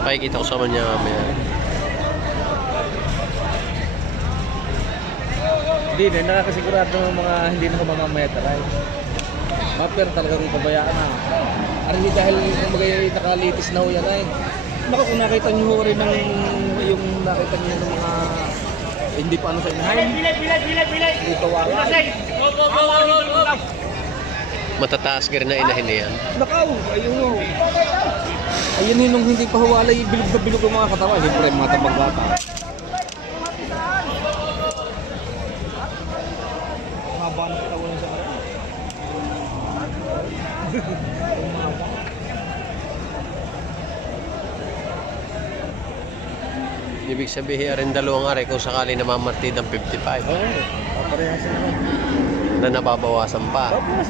Pakikita ko sa kanya mamaya. Hindi na, nakakasigurado ng mga hindi na mamamayatalay. Maper talagang pabayaan na. Hindi dahil magay nakalitis na ho yan ay. Baka kung nakita nyo ho rin ng yung nakita nyo ng mga hindi pa ano sa inahay. Dito wala. Matataas ka rin na inahin na yan. Nakaw, ayun ho. Ayun yun nung hindi pa huwalay, bilog na bilog ang mga katawan. Siyempre, mga tabang bata. Haba na katawan sa araw. Ibig sabihin rin dalawang ari kung sakali namamartid ang 55. Oo, paparehas na naman. Na nababawasan pa. Tapos,